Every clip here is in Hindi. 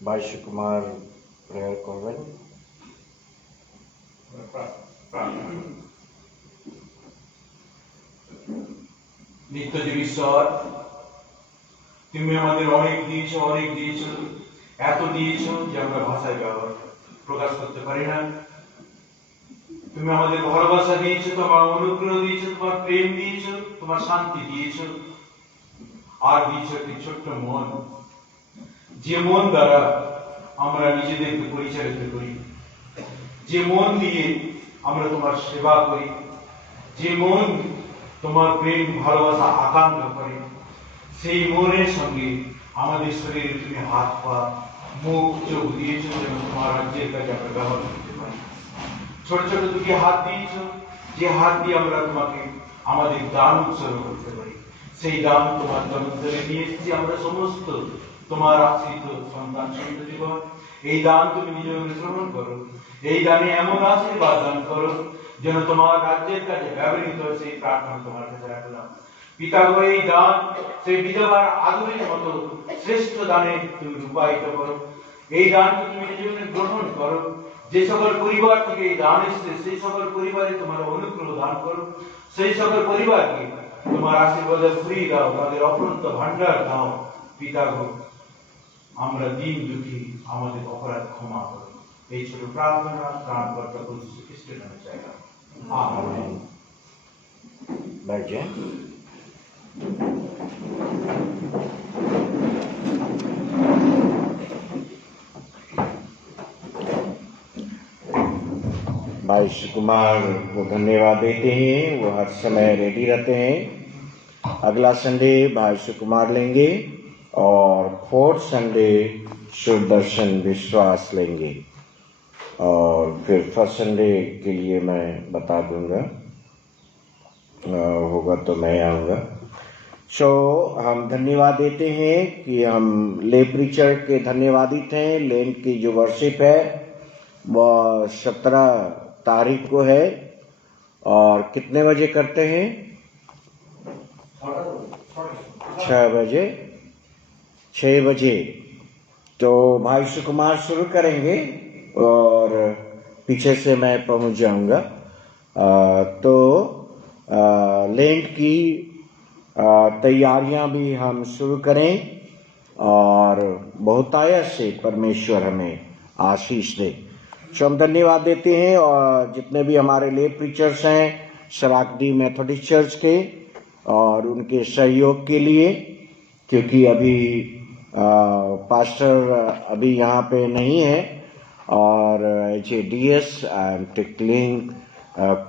भाई शिव कुमार प्रेयर করবেন। নিত্যজীবী ঈশ্বর, তুমি আমাদের অনেক দিয়েছো, এত দিয়েছো যে আমরা ভাষায় প্রকাশ করতে পারি না। তুমি আমাদের ভালোবাসা দিয়েছো, তোমার অনুগ্রহ দিয়েছো, তোমার প্রেম দিয়েছো, তোমার শান্তি দিয়েছো, আর দিয়েছো একটি ছোট্ট মন, যে মন দ্বারা আমরা নিজেদেরকে পরিচালিত করি, যে মন দিয়ে আমরা তোমার সেবা করি, যে মন তোমার প্রেম ভালোবাসা আকাঙ্ক্ষা করে, সেই মনের সঙ্গে আমাদের শরীরে তুমি হাত পা মুখ চোখ দিয়েছো যেন তোমার রাজ্যের কাজে আমরা ব্যবহার করতে পারি। ছোট ছোট দুটি হাত দিয়েছো, যে হাত দিয়ে আমরা তোমাকে আমাদের দান উৎসর্গ করতে পারি। সেই দান তোমার জন্মদিনে নিয়ে এসেছি আমরা সমস্ত তোমার আশ্রিত সন্তান সন্ততিগণ। এই দান তুমি নিজে গ্রহণ করো, এই দানে এমন আশীর্বাদ দান করো যেন তোমার রাজ্যের কাজে ব্যবহৃত হয়, সেই প্রার্থনা তোমার কাছে রাখলাম। পিতা গো, এই দান সেই বিধবার আদরের মতো শ্রেষ্ঠ দানে তুমি রূপায়িত করো। এই দানকে তুমি নিজে গ্রহণ করো। যে সকল পরিবার থেকে এই দান এসেছে সেই সকল পরিবারে তোমার অনুগ্রহ দান করো। সেই সকল পরিবারকে তোমার আশীর্বাদে ফিরিয়ে দাও, তাদের অফুরন্ত ভান্ডার দাও। পিতা গো, আমরা দিন দুঃখী, আমাদের অপরাধ ক্ষমা করো। এই ছোট প্রার্থনা প্রাণকর্তা প্রভু যীশু খ্রিস্টের নামে চাইলাম, আমেন। बैठ जाए। भाई शिव कुमार को धन्यवाद देते हैं, वो हर समय रेडी रहते हैं। अगला संडे भाई शिव कुमार लेंगे और 4th संडे शिव दर्शन विश्वास लेंगे, और फिर 1st संडे के लिए मैं बता दूंगा, होगा तो मैं आऊँगा। हम धन्यवाद देते हैं कि हम ले प्रीचर के धन्यवादित हैं। लेंट की जो वर्शिप है वह 17 तारीख को है, और कितने बजे करते हैं? 6 बजे। तो भाई शिव कुमार शुरू करेंगे और पीछे से मैं पहुंच जाऊंगा। तो लेंट की तैयारियां भी हम शुरू करें, और बहुतायत से परमेश्वर हमें आशीष दे। हम धन्यवाद देते हैं, और जितने भी हमारे ले प्रीचर्स हैं शराकदी मेथोडिस्ट चर्च के, और उनके सहयोग के लिए, क्योंकि अभी पास्टर अभी यहाँ पे नहीं है, और HADS एंड टिकलिंग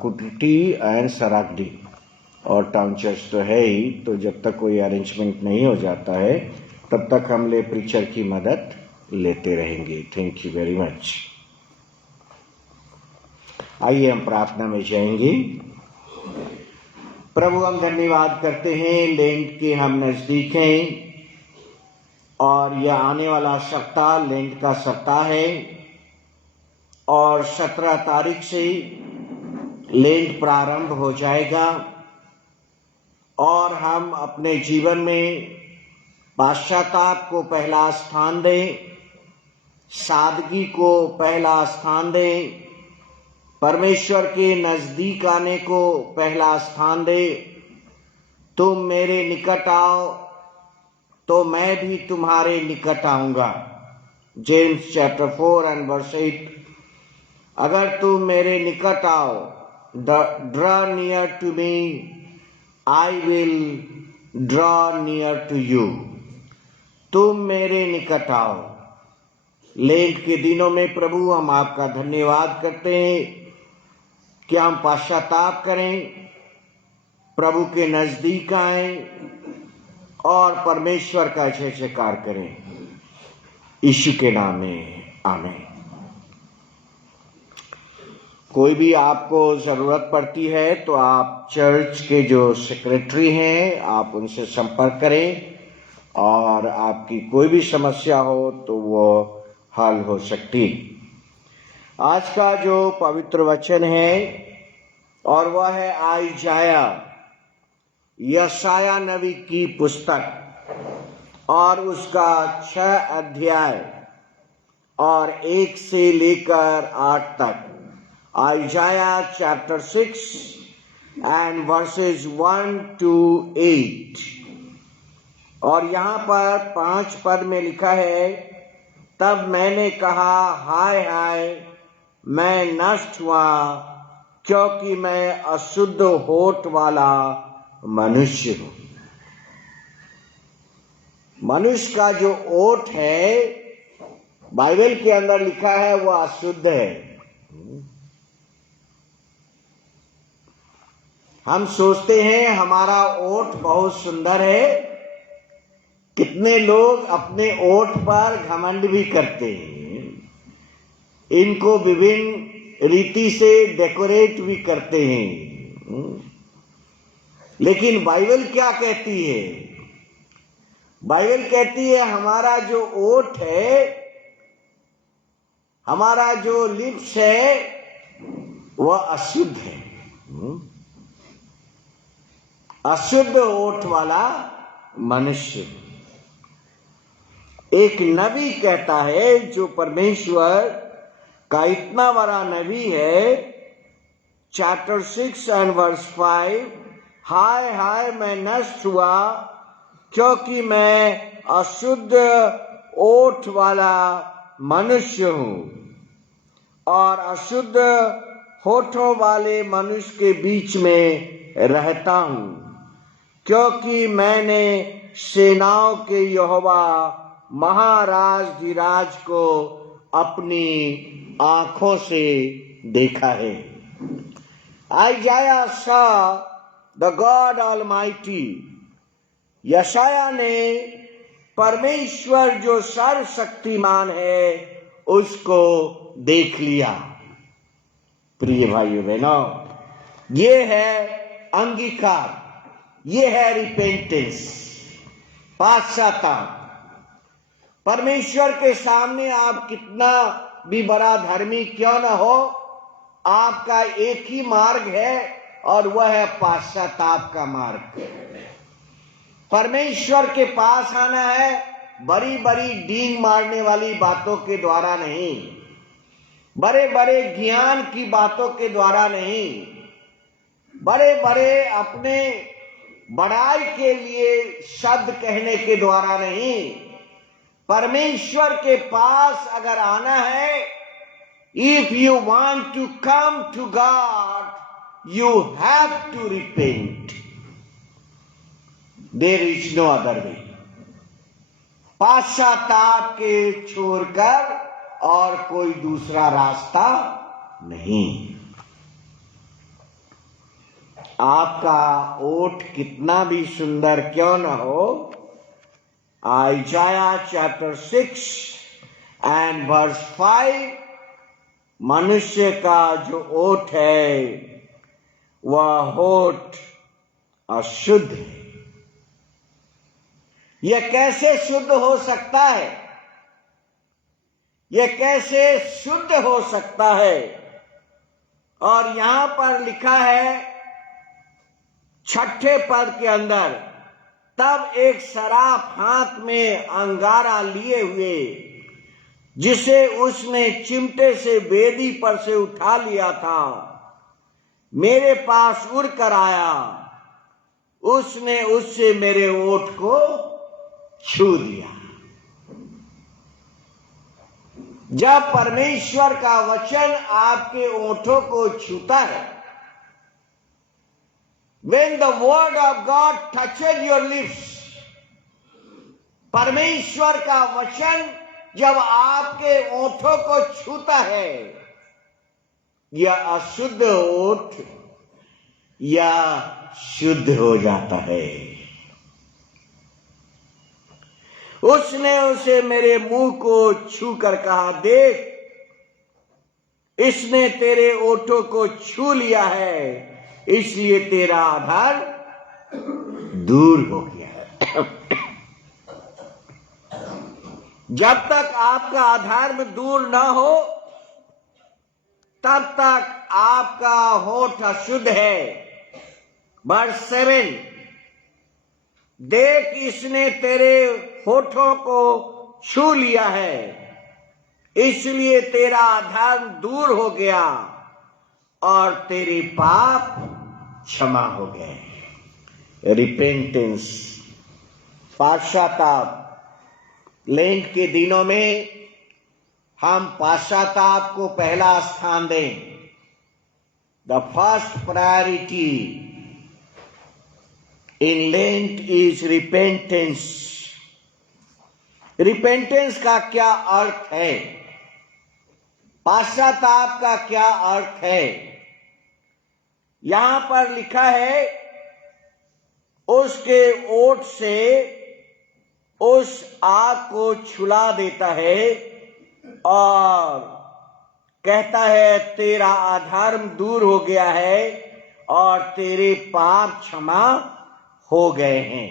कुटी एंड सराकडी और टाउन चर्च तो है ही। तो जब तक कोई अरेंजमेंट नहीं हो जाता है तब तक हम ले प्रीचर की मदद लेते रहेंगे। Thank you very much. आइए हम प्रार्थना में जाएंगे। प्रभु, हम धन्यवाद करते हैं लेंट के हम नजदीक हैं, और यह आने वाला सप्ताह लेंट का सप्ताह है, और 17 तारीख से लेंट प्रारंभ हो जाएगा, और हम अपने जीवन में पाश्चाताप को पहला स्थान दें, सादगी को पहला स्थान दें, परमेश्वर के नजदीक आने को पहला स्थान दे। तुम मेरे निकट आओ तो मैं भी तुम्हारे निकट आऊंगा। James chapter 4 and verse 8। अगर तुम मेरे निकट आओ, draw near to me, I will draw near to you. तुम मेरे निकट आओ। लेंट के दिनों में प्रभु हम आपका धन्यवाद करते हैं कि हम पश्चाताप करें, प्रभु के नजदीक आए और परमेश्वर का जय जयकार करें। यीशु के नाम में आमीन। कोई भी आपको जरूरत पड़ती है तो आप चर्च के जो सेक्रेटरी हैं आप उनसे संपर्क करें और आपकी कोई भी समस्या हो तो वो हल हो सकती। आज का जो पवित्र वचन है और वह है आइजाया, यशाया नबी की पुस्तक और उसका 6 अध्याय और 1 से लेकर 8 तक। आइजाया चैप्टर 6 and verses 1 to 8। और यहाँ पर 5 पद में लिखा है, तब मैंने कहा हाय हाय मैं नष्ट हुआ, क्योंकि मैं अशुद्ध होठ वाला मनुष्य हूं। मनुष्य का जो ओठ है बाइबल के अंदर लिखा है वो अशुद्ध है। हम सोचते हैं हमारा ओठ बहुत सुंदर है, कितने लोग अपने ओठ पर घमंड भी करते हैं, इनको विभिन्न रीति से डेकोरेट भी करते हैं। लेकिन बाइबल क्या कहती है? बाइबल कहती है हमारा जो ओठ है, हमारा जो लिप्स है वह अशुद्ध है। अशुद्ध ओठ वाला मनुष्य। एक नबी कहता है जो परमेश्वर का इतना बड़ा नबी है, चैप्टर 6 and verse 5, हाय हाय मैं नष्ट हुआ, क्योंकि मैं अशुद्ध ओठ वाला मनुष्य हूं और अशुद्ध होठों वाले मनुष्य के बीच में रहता हूं, क्योंकि मैंने सेनाओं के यहोवा महाराज धीराज को अपनी आंखों से देखा है। आइजाया saw the God Almighty। यशाया ने परमेश्वर जो सर्वशक्तिमान है उसको देख लिया। प्रिय भाइयों बहनों, ये है अंगीकार, ये है रिपेंटेंस, पश्चाताप। परमेश्वर के सामने आप कितना भी बड़ा धर्मी क्यों न हो, आपका एक ही मार्ग है और वह है पश्चाताप का मार्ग। परमेश्वर के पास आना है बड़ी बड़ी डींग मारने वाली बातों के द्वारा नहीं, बड़े बड़े ज्ञान की बातों के द्वारा नहीं, बड़े बड़े अपने बड़ाई के लिए शब्द कहने के द्वारा नहीं। परमेश्वर के पास अगर आना है, if you want to come to God you have to repent. There is no other way. पश्चाताप के छोड़कर और कोई दूसरा रास्ता नहीं। आपका ओठ कितना भी सुंदर क्यों न हो, आइजाया चैप्टर 6 and verse 5, मनुष्य का जो ओठ है वह होठ अशुद्ध है। यह कैसे शुद्ध हो सकता है? यह कैसे शुद्ध हो सकता है? और यहां पर लिखा है 6ठे पद के अंदर, तब एक सराफ हाथ में अंगारा लिए हुए, जिसे उसने चिमटे से वेदी पर से उठा लिया था, मेरे पास उड़ कर आया। उसने उससे मेरे ओठ को छू दिया। जब परमेश्वर का वचन आपके ओठों को छूता है, when the word of God touches your lips, परमेश्वर का वचन जब आपके ओठों को छूता है, यह अशुद्ध ओठ या शुद्ध हो जाता है। उसने उसे मेरे मुंह को छू कर कहा, देख, इसने तेरे ओठों को छू लिया है, इसलिए तेरा आधार दूर हो गया। जब तक आपका अधर्म दूर न हो, तब तक आपका होठ अशुद्ध है। वर्स 7, देख, इसने तेरे होठों को छू लिया है, इसलिए तेरा अधर्म दूर हो गया और तेरे पाप क्षमा हो गए। रिपेंटेंस, पाश्चाताप। लेंट के दिनों में हम पाश्चाताप को पहला स्थान दें। The first priority in lent is repentance. Repentance का क्या अर्थ है? पाश्चाताप का क्या अर्थ है? यहां पर लिखा है, उसके ओठ से उस आग को छुला देता है और कहता है, तेरा अधर्म दूर हो गया है और तेरे पाप क्षमा हो गए हैं।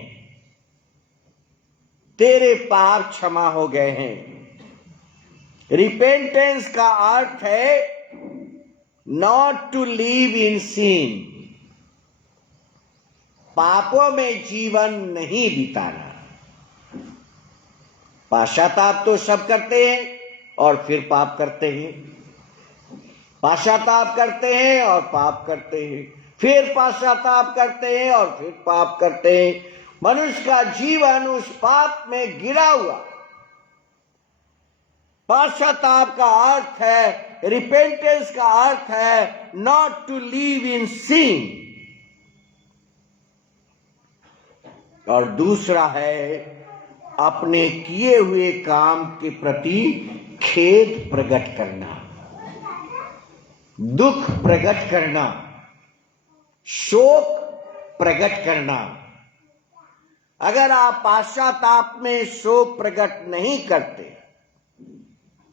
तेरे पाप क्षमा हो गए हैं। रिपेंटेंस का अर्थ है नॉट टू लिव इन सिन, पापों में जीवन नहीं बिताना। पाश्चाताप तो सब करते हैं और फिर पाप करते हैं, पाश्चाताप करते हैं और पाप करते हैं, फिर पाश्चाताप करते हैं और फिर पाप करते हैं। मनुष्य का जीवन उस पाप में गिरा हुआ। पाश्चाताप का अर्थ है, रिपेंटेंस का अर्थ है नॉट टू लिव इन सिन, और दूसरा है अपने किए हुए काम के प्रति खेद प्रकट करना, दुख प्रकट करना, शोक प्रकट करना। अगर आप पाश्चाताप में शोक प्रकट नहीं करते,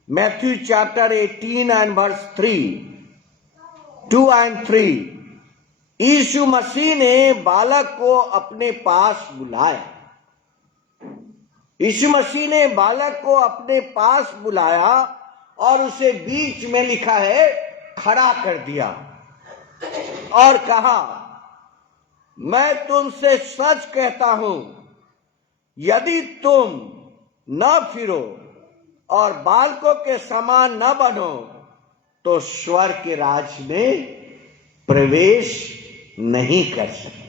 Matthew chapter 18 and verse 2 and 3, यीशु मसीह ने बालक को अपने पास बुलाया। यीशु मसीह ने बालक को अपने पास बुलाया और उसे बीच में लिखा है खड़ा कर दिया और कहा, मैं तुमसे सच कहता हूं, यदि तुम न फिरो और बालकों के समान न बनो तो स्वर्ग के राज्य में प्रवेश नहीं कर सकते।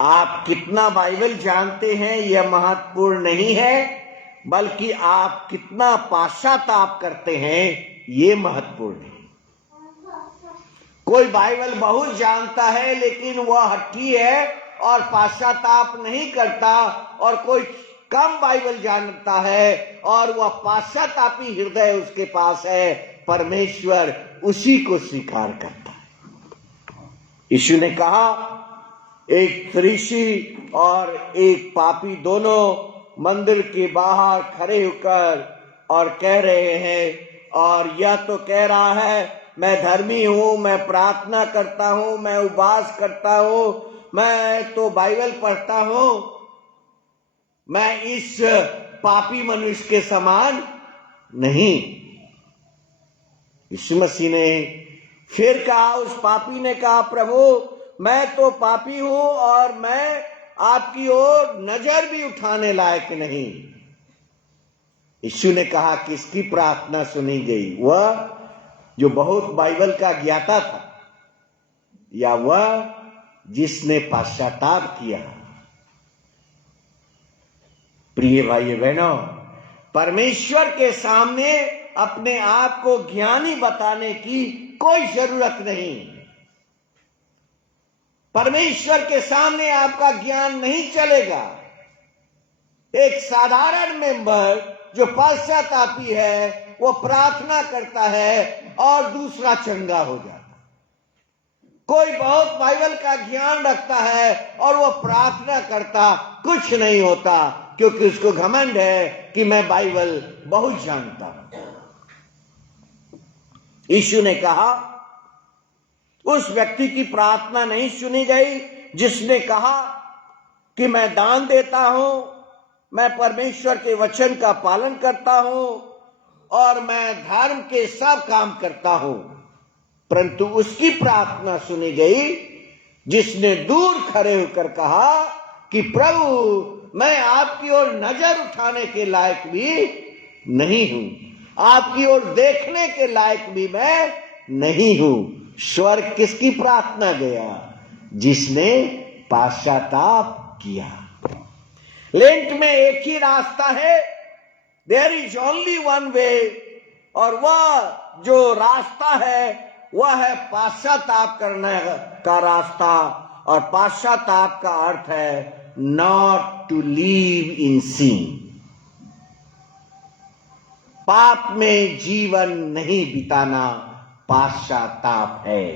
आप कितना बाइबल जानते हैं यह महत्वपूर्ण नहीं है, बल्कि आप कितना पाश्चाताप करते हैं यह महत्वपूर्ण है। कोई बाइबल बहुत जानता है लेकिन वह हठी है और पाश्चाताप नहीं करता, और कोई कम बाइबल जानता है और वह पाश्चातापी हृदय उसके पास है। परमेश्वर उसी को स्वीकार करता है। यीशु ने कहा, एक फरीसी और एक पापी दोनों मंदिर के बाहर खड़े होकर और कह रहे हैं, और यह तो कह रहा है मैं धर्मी हूं, मैं प्रार्थना करता हूं, मैं उपवास करता हूं, मैं तो बाइबल पढ़ता हूं, मैं इस पापी मनुष्य के समान नहीं। यीशु मसीह ने फिर कहा, उस पापी ने कहा, प्रभु मैं तो पापी हूं और मैं आपकी ओर नजर भी उठाने लायक नहीं। यीशु ने कहा, किसकी प्रार्थना सुनी गई? वह जो बहुत बाइबल का ज्ञाता था या वह जिसने पश्चाताप किया? प्रिय भाई बहनों, परमेश्वर के सामने अपने आप को ज्ञानी बताने की कोई जरूरत नहीं। परमेश्वर के सामने आपका ज्ञान नहीं चलेगा। एक साधारण मेंबर जो पश्चातापी है वो प्रार्थना करता है और दूसरा चंगा हो जाता। कोई बहुत बाइबल का ज्ञान रखता है और वो प्रार्थना करता, कुछ नहीं होता, क्योंकि उसको घमंड है कि मैं बाइबल बहुत जानता हूं। यीशु ने कहा उस व्यक्ति की प्रार्थना नहीं सुनी गई जिसने कहा कि मैं दान देता हूं, मैं परमेश्वर के वचन का पालन करता हूं और मैं धर्म के सब काम करता हूं, परंतु उसकी प्रार्थना सुनी गई जिसने दूर खड़े होकर कहा कि प्रभु मैं आपकी ओर नजर उठाने के लायक भी नहीं हूं, आपकी ओर देखने के लायक भी मैं नहीं हूं। स्वर्ग किसकी प्रार्थना गया? जिसने पश्चाताप किया। लेंट में एक ही रास्ता है, there is only one way, और वह जो रास्ता है वह है पश्चाताप करने का रास्ता। और पश्चाताप का अर्थ है नॉट टू लीव इन सिन, पाप में जीवन नहीं बिताना पश्चाताप है।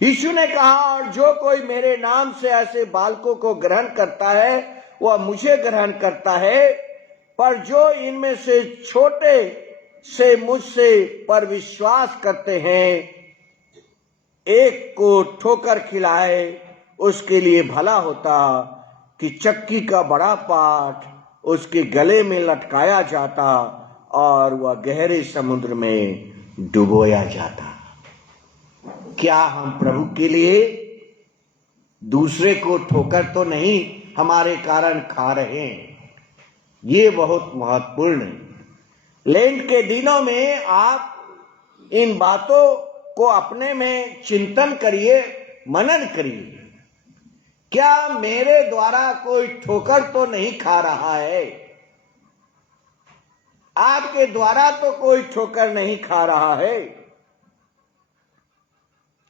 यीशु ने कहा और जो कोई मेरे नाम से ऐसे बालकों को ग्रहण करता है वह मुझे ग्रहण करता है, पर जो इनमें से छोटे से मुझसे पर विश्वास करते हैं एक को ठोकर खिलाए उसके लिए भला होता कि चक्की का बड़ा पाठ उसके गले में लटकाया जाता और वह गहरे समुद्र में डुबोया जाता। क्या हम प्रभु के लिए दूसरे को ठोकर तो नहीं हमारे कारण खा रहे हैं? ये बहुत महत्वपूर्ण है। लेंट के दिनों में आप इन बातों को अपने में चिंतन करिए, मनन करिए। क्या मेरे द्वारा कोई ठोकर तो नहीं खा रहा है? आपके द्वारा तो कोई ठोकर नहीं खा रहा है।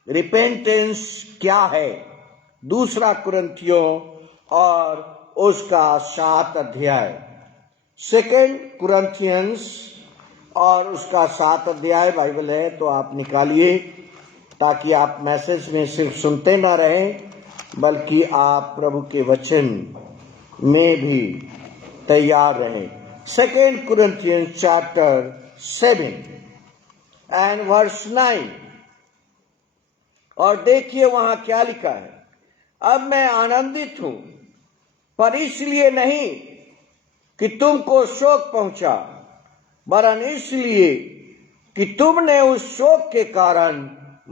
रिपेंटेंस क्या है? 2 कुरिन्थियों और उसका 7 अध्याय, 2 कुरिन्थियंस और उसका 7 अध्याय बाइबल है तो आप निकालिए, ताकि आप मैसेज में सिर्फ सुनते ना रहें बल्कि आप प्रभु के वचन में भी तैयार रहें। 2 Corinthians chapter 7 and verse 9, और देखिए वहां क्या लिखा है। अब मैं आनंदित हूं, पर इसलिए नहीं कि तुमको शोक पहुंचा, वरन इसलिए कि तुमने उस शोक के कारण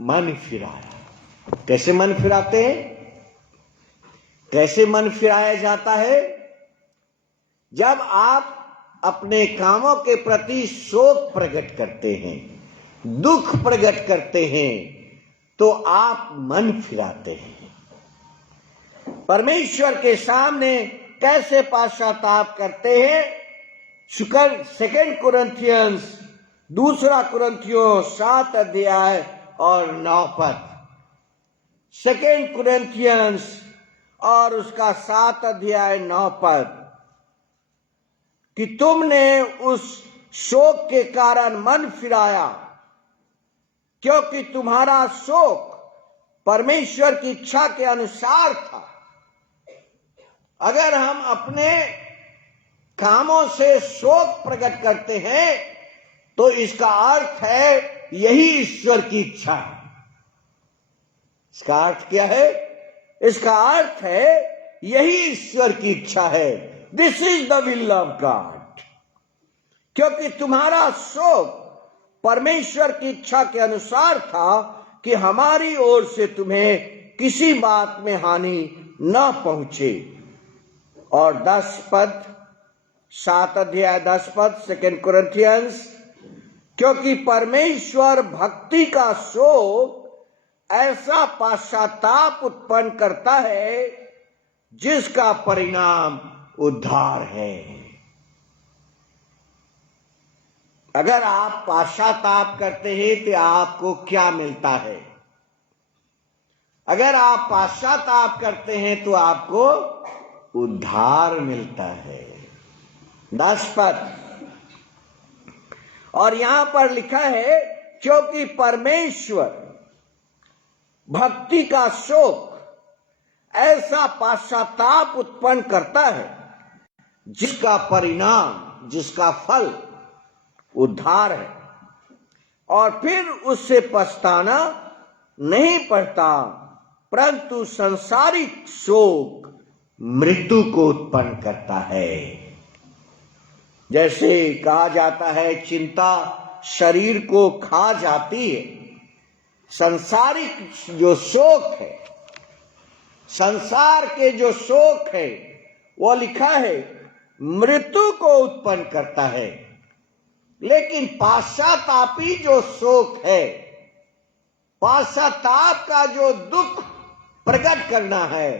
मन फिराया। कैसे मन फिराते हैं? कैसे मन फिराया जाता है? जब आप अपने कामों के प्रति शोक प्रकट करते हैं, दुख प्रकट करते हैं, तो आप मन फिराते हैं। परमेश्वर के सामने कैसे पश्चाताप करते हैं? 2 कुरिन्थियंस 2 कुरिन्थियों 7 अध्याय और 9 पद। 2 कुरिन्थियंस और उसका 7 अध्याय 9 पद, कि तुमने उस शोक के कारण मन फिराया, क्योंकि तुम्हारा शोक परमेश्वर की इच्छा के अनुसार था। अगर हम अपने कामों से शोक प्रकट करते हैं तो इसका अर्थ है यही ईश्वर की इच्छा है। इसका अर्थ क्या है? इसका अर्थ है यही ईश्वर की इच्छा है। This is the will of God. क्योंकि तुम्हारा शोक परमेश्वर की इच्छा के अनुसार था कि हमारी ओर से तुम्हें किसी बात में हानि न पहुंचे। और 10 पद, 7 अध्याय 10 पद 2 कुरिन्थियंस, क्योंकि परमेश्वर भक्ति का शोक ऐसा पश्चाताप उत्पन्न करता है जिसका परिणाम उद्धार है। अगर आप पश्चाताप करते हैं तो आपको क्या मिलता है? अगर आप पश्चाताप करते हैं तो आपको उद्धार मिलता है। 10 पद और यहां पर लिखा है, क्योंकि परमेश्वर भक्ति का शोक ऐसा पश्चाताप उत्पन्न करता है जिसका परिणाम, जिसका फल उद्धार है, और फिर उससे पछताना नहीं पड़ता, परंतु संसारिक शोक मृत्यु को उत्पन्न करता है। जैसे कहा जाता है, चिंता शरीर को खा जाती है। संसारिक जो शोक है, संसार के जो शोक है, वो लिखा है मृत्यु को उत्पन्न करता है। लेकिन पश्चातापी जो शोक है, पश्चाताप का जो दुख प्रकट करना है,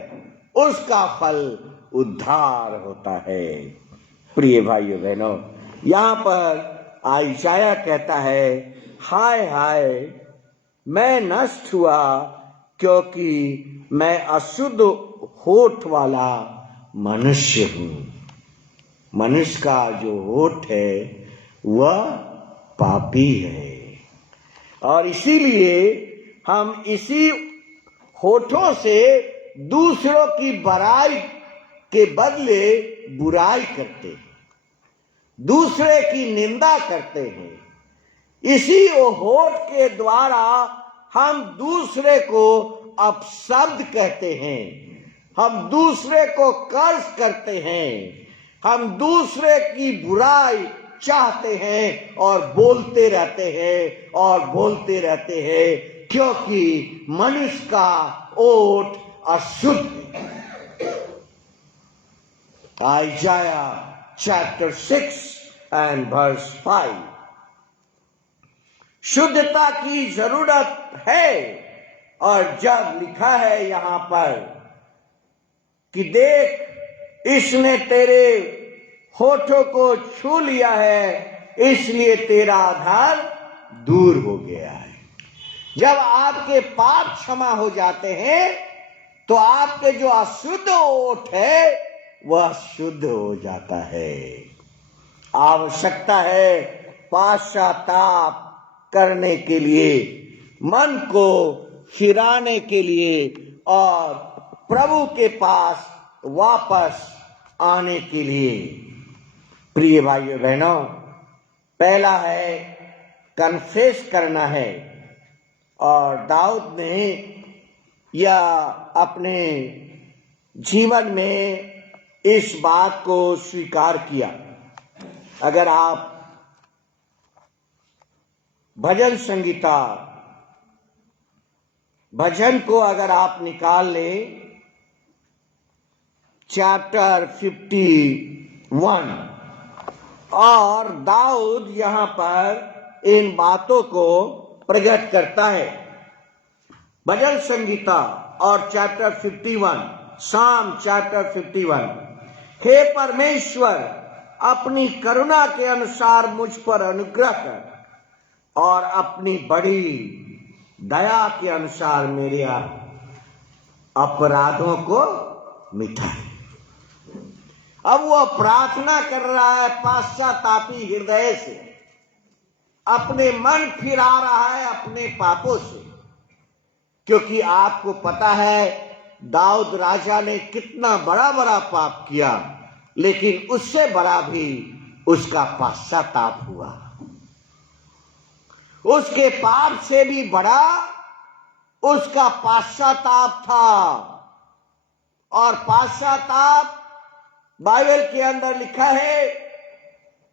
उसका फल उद्धार होता है। प्रिय भाइयों बहनों, यहां पर आयशाया कहता है, हाय हाय मैं नष्ट हुआ, क्योंकि मैं अशुद्ध होठ वाला मनुष्य हूं। मनुष्य का जो होठ है वह पापी है, और इसीलिए हम इसी होठों से दूसरों की बड़ाई के बदले बुराई करते हैं, दूसरे की निंदा करते हैं। इसी होठ के द्वारा हम दूसरे को अपशब्द कहते हैं, हम दूसरे को कर्ज करते हैं, हम दूसरे की बुराई चाहते हैं और बोलते रहते हैं और बोलते रहते हैं, क्योंकि मनुष्य का ओठ अशुद्ध है। Isaiah chapter 6 and verse 5। शुद्धता की जरूरत है, और जब लिखा है यहां पर कि देख इसने तेरे होठों को छू लिया है, इसलिए तेरा आधार दूर हो गया है। जब आपके पाप क्षमा हो जाते हैं तो आपके जो अशुद्ध ओठ है वह शुद्ध हो जाता है। आवश्यकता है पश्चाताप करने के लिए, मन को फिराने के लिए और प्रभु के पास वापस आने के लिए। प्रिय भाइयों बहनों, पहला है कन्फेस करना है, और दाऊद ने या अपने जीवन में इस बात को स्वीकार किया। अगर आप भजन संगीता, भजन को अगर आप निकाल ले, चैप्टर 51, और दाऊद यहां पर इन बातों को प्रकट करता है। भजन संगीता और चैप्टर 51, साम चैप्टर 51। हे परमेश्वर, अपनी करुणा के अनुसार मुझ पर अनुग्रह कर, और अपनी बड़ी दया के अनुसार मेरे अपराधों को मिटा। अब वो प्रार्थना कर रहा है पश्चातापी हृदय से, अपने मन फिरा रहा है अपने पापों से, क्योंकि आपको पता है दाऊद राजा ने कितना बड़ा बड़ा पाप किया, लेकिन उससे बड़ा भी उसका पश्चाताप हुआ। उसके पाप से भी बड़ा उसका पश्चाताप था, और पश्चाताप बाइबल के अंदर लिखा है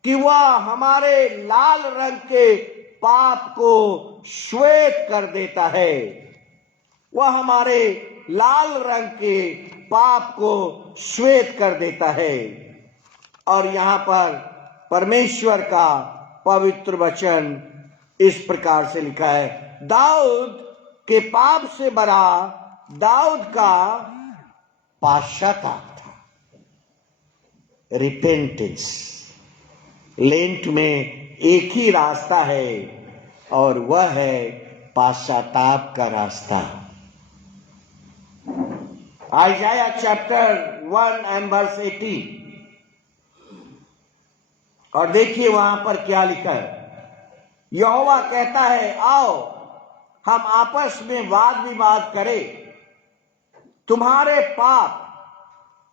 कि वह हमारे लाल रंग के पाप को श्वेत कर देता है। वह हमारे लाल रंग के पाप को श्वेत कर देता है। और यहां पर परमेश्वर का पवित्र वचन इस प्रकार से लिखा है, दाऊद के पाप से बड़ा दाऊद का पश्चाताप था, रिपेंटेंस। लेंट में एक ही रास्ता है, और वह है पश्चाताप का रास्ता। आइजाया चैप्टर 1 and verse 18। और देखिए वहां पर क्या लिखा है। यहोवा कहता है, आओ हम आपस में वाद विवाद करें। तुम्हारे पाप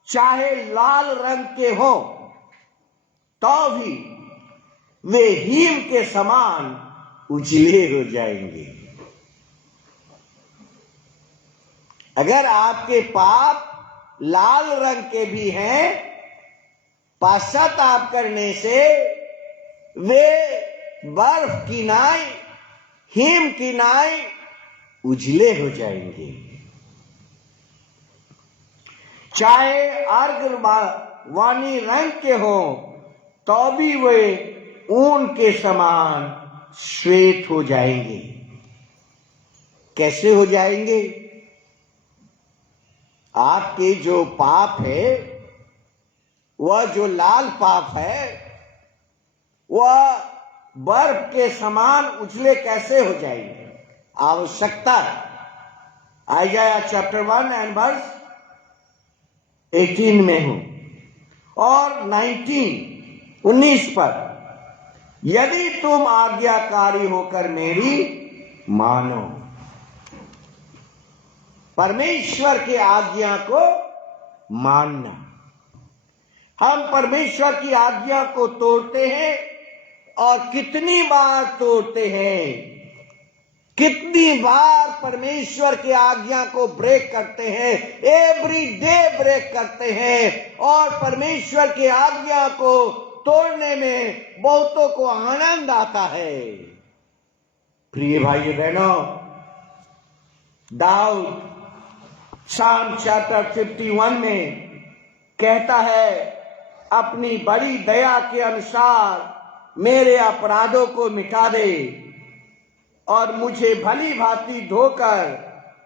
चाहे लाल रंग के हो तो भी वे हीम के समान उजले हो जाएंगे। अगर आपके पाप लाल रंग के भी हैं, पश्चाताप करने से वे बर्फ की नाई, हिम की नाई उजले हो जाएंगे। चाहे अर्गवानी रंग के हो तो भी वे ऊन के समान श्वेत हो जाएंगे। कैसे हो जाएंगे? आपके जो पाप है, वह जो लाल पाप है, वह बर्फ के समान उजले कैसे हो जाएंगे? आवश्यकता है। आइजाया चैप्टर 1 and verse 18 में हूं और 19 पर, यदि तुम आज्ञाकारी होकर मेरी मानो। परमेश्वर की आज्ञा को मानना। हम परमेश्वर की आज्ञा को तोड़ते हैं और कितनी बार तोड़ते हैं, कितनी बार परमेश्वर की आज्ञा को ब्रेक करते हैं। एवरी डे ब्रेक करते हैं और परमेश्वर की आज्ञा को तोड़ने में बहुतों को आनंद आता है। प्रिय भाइयों बहनों, दाऊद साम चैप्टर 51 में कहता है, अपनी बड़ी दया के अनुसार मेरे अपराधों को मिटा दे और मुझे भली भांति धोकर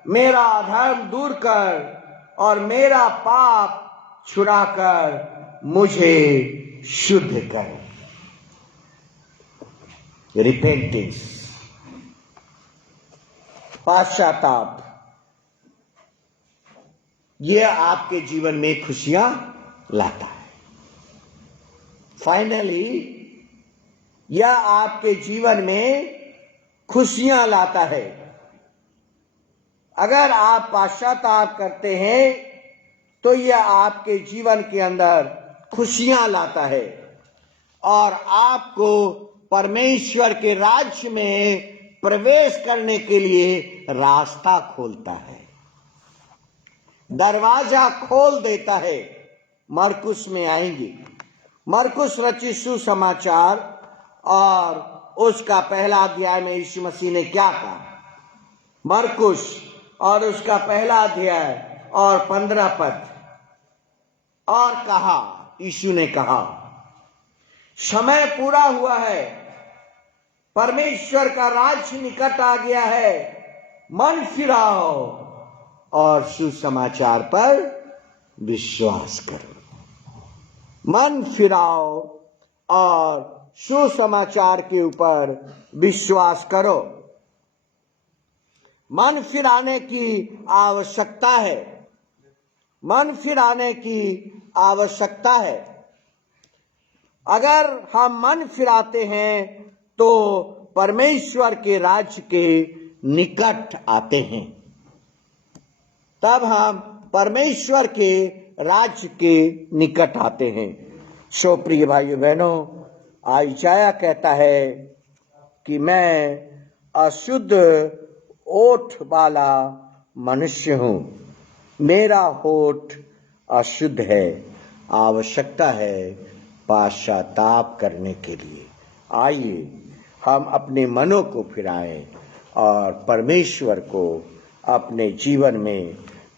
मेरा अधर्म दूर कर और मेरा पाप छुड़ाकर मुझे शुद्ध कर। रिपेंटेंस, पश्चाताप, यह आपके जीवन में खुशियां लाता है। फाइनली यह आपके जीवन में खुशियां लाता है। अगर आप पश्चाताप करते हैं तो यह आपके जीवन के अंदर खुशियां लाता है और आपको परमेश्वर के राज्य में प्रवेश करने के लिए रास्ता खोलता है, दरवाजा खोल देता है। मरकुस में आएंगे। मरकुस रचित सुसमाचार और उसका पहला अध्याय में यीशु मसीह ने क्या कहा। मरकुस और उसका पहला अध्याय और 15 पद। और कहा, यीशु ने कहा, समय पूरा हुआ है, परमेश्वर का राज्य निकट आ गया है, मन फिराओ और सुसमाचार पर विश्वास करो। मन फिराओ और सुसमाचार के ऊपर विश्वास करो। मन फिराने की आवश्यकता है। मन फिराने की आवश्यकता है। अगर हम मन फिराते हैं तो परमेश्वर के राज्य के निकट आते हैं, तब हम परमेश्वर के राज्य के निकट आते हैं। सो प्रिय भाइयों बहनों, आइजाया कहता है कि मैं अशुद्ध ओठ वाला मनुष्य हूं, मेरा होठ अशुद्ध है। आवश्यकता है पश्चाताप करने के लिए। आइए हम अपने मनों को फिराएं और परमेश्वर को अपने जीवन में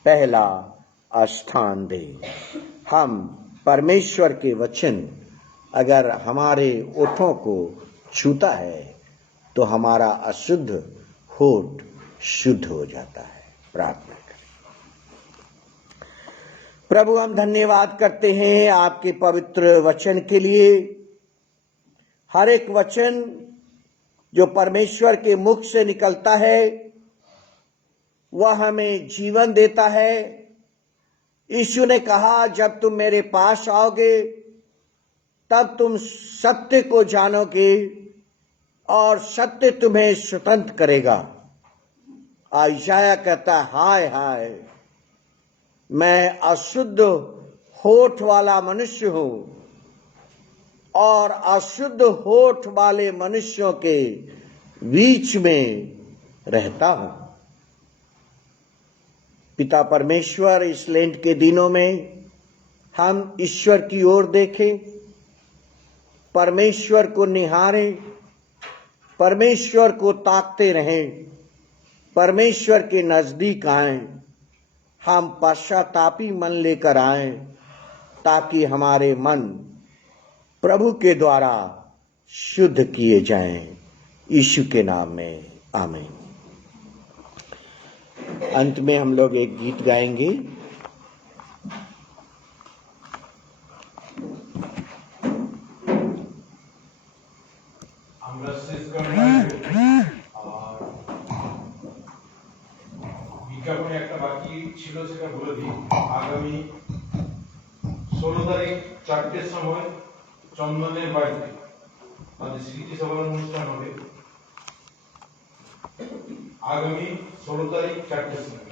पहला स्थान दें। हम परमेश्वर के वचन अगर हमारे ओठों को छूता है तो हमारा अशुद्ध होठ शुद्ध हो जाता है। प्रार्थना करें। प्रभु, हम धन्यवाद करते हैं आपके पवित्र वचन के लिए। हर एक वचन जो परमेश्वर के मुख से निकलता है वह हमें जीवन देता है, यीशु ने कहा, जब तुम मेरे पास आओगे तब तुम सत्य को जानोगे और सत्य तुम्हें स्वतंत्र करेगा। आयशाया कहता है, हाय हाय, मैं अशुद्ध होठ वाला मनुष्य हूं और अशुद्ध होठ वाले मनुष्यों के बीच में रहता हूं। पिता परमेश्वर, इस लेंट के दिनों में हम ईश्वर की ओर देखें, परमेश्वर को निहारें, परमेश्वर को ताकते रहें, परमेश्वर के नजदीक आएं, हम पश्चातापी मन लेकर आएं, ताकि हमारे मन प्रभु के द्वारा शुद्ध किए जाएं। यीशु के नाम में आमीन। अंत में हम लोग एक गीत गाएंगे। আমরা শেষ করবো আর বিজ্ঞাপনে একটা বাকি ছিল, সেটা বলে দিই। আগামী 16 তারিখ 4টের সময় চন্দনের বাড়িতে তাদের স্মৃতি সভার অনুষ্ঠান হবে। আগামী 16 তারিখ 4টের সময়।